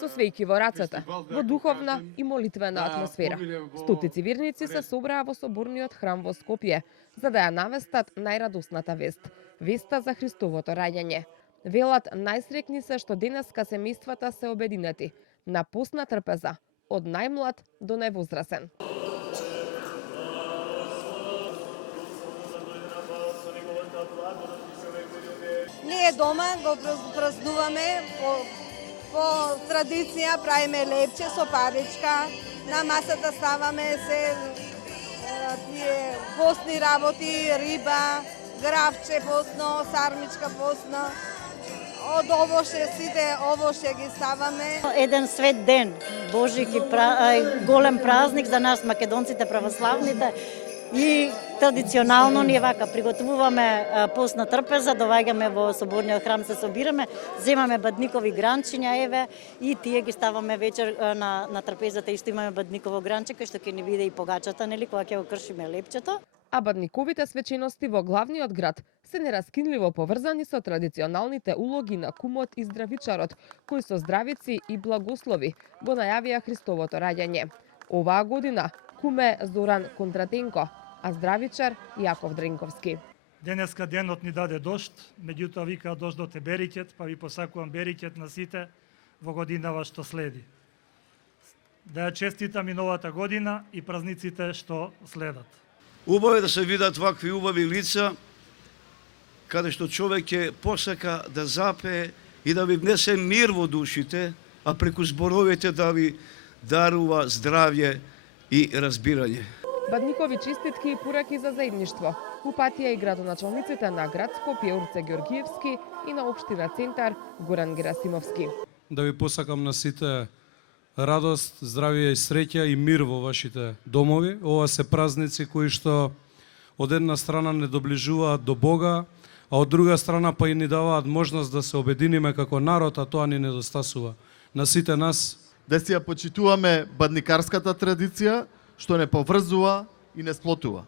со свејки во рацете, во духовна и молитвена атмосфера. Стотици верници се собраа во соборниот храм во Скопје, за да ја навестат најрадосната вест, веста за Христовото раѓање. Велат, најсрекни се што денеска семејствата се обединети на постна трпеза, од најмлад до највозрасен. Ние дома го празнуваме по традиција, правиме лепче со паричка, на масата ставаме се тие постни работи, риба, гравче постно, сармичка постно. Од овоше, сите овоше ги ставаме. Еден свет ден, Божик и голем празник за нас македонците православните. И традиционално ние вака приготвуваме постна трпеза, доаѓаме во соборниот храм, се собираме, земаме бадникови гранчиња, еве, и тие ги ставаме вечер на трпезата, исто имаме бадниково гранче, кај што ќе ни биде и погачата, нели, кога ќе го кршиме лепчето. А бадниковите свечености во главниот град се нераскинливо поврзани со традиционалните улоги на кумот и здравичарот, кои со здравици и благослови го најавија Христовото раѓање. Оваа година куме Зоран Кондратенко, а здравичар Јаков Дренковски. Денеска денот ни даде дожд, меѓутоа вика дождот е берикет, па ви посакувам берикет на сите во годинава што следи. Да ја честитам и новата година и празниците што следат. Убаво е да се видат вакви убави лица, каде што човек ќе посака да запее и да ви внесе мир во душите, а преку зборовите да ви дарува здравје и разбирање. Бадникови честитки и пораки за заедништво упатија и градоначалниците на град Скопје Урце Георгиевски и на општина Центар Горан Герасимовски. Да ви посакам на сите радост, здравје и среќа и мир во вашите домови. Ова се празници кои што од една страна не доближуваат до Бога, а од друга страна па и ни даваат можност да се обединиме како народ, а тоа ни недостасува. На сите нас да си ја почитуваме бадникарската традиција, што не поврзува и не сплотува.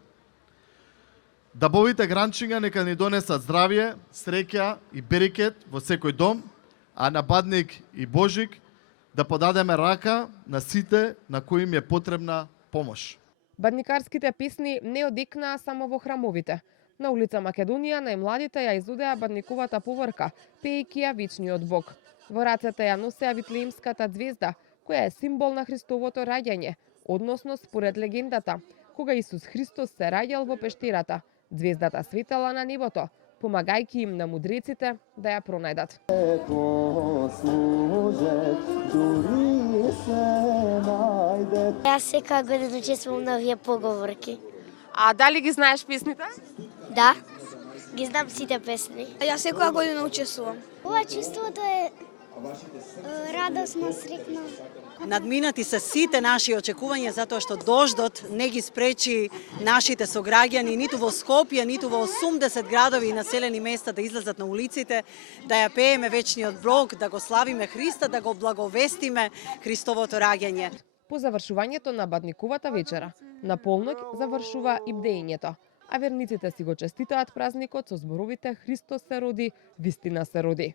Дабовите гранчиња нека ни донесат здравје, среќа и берикет во секој дом, а на Бадник и Божик да подадеме рака на сите на кои им е потребна помош. Бадникарските песни не одекнаа само во храмовите. На улица Македонија најмладите ја изудеа бадниковата поврка, пеејќи ја вечниот Бог. Во рацете ја носеа Витлеемската ѕвезда, која е символ на Христовото раѓање, односно според легендата, кога Исус Христос се раѓал во пештерата, ѕвездата светела на небото, помагајќи им на мудреците да ја пронајдат. Јас секоја година учествувам на овие поговорки. А дали ги знаеш песните? Да, ги знам сите песни. Јас секоја година учествувам. Ова чувството е радосно, срекно. Надминати се сите наши очекувања затоа што дождот не ги спречи нашите сограѓани ниту во Скопје, ниту во 80 градови и населени места да излезат на улиците, да ја пееме вечниот Бог, да го славиме Христа, да го благовестиме Христовото раѓање. По завршувањето на Бадниковата вечера, на полноќ завршува и бдеењето, а верниците си го честитаат празникот со зборовите Христос се роди, вистина се роди.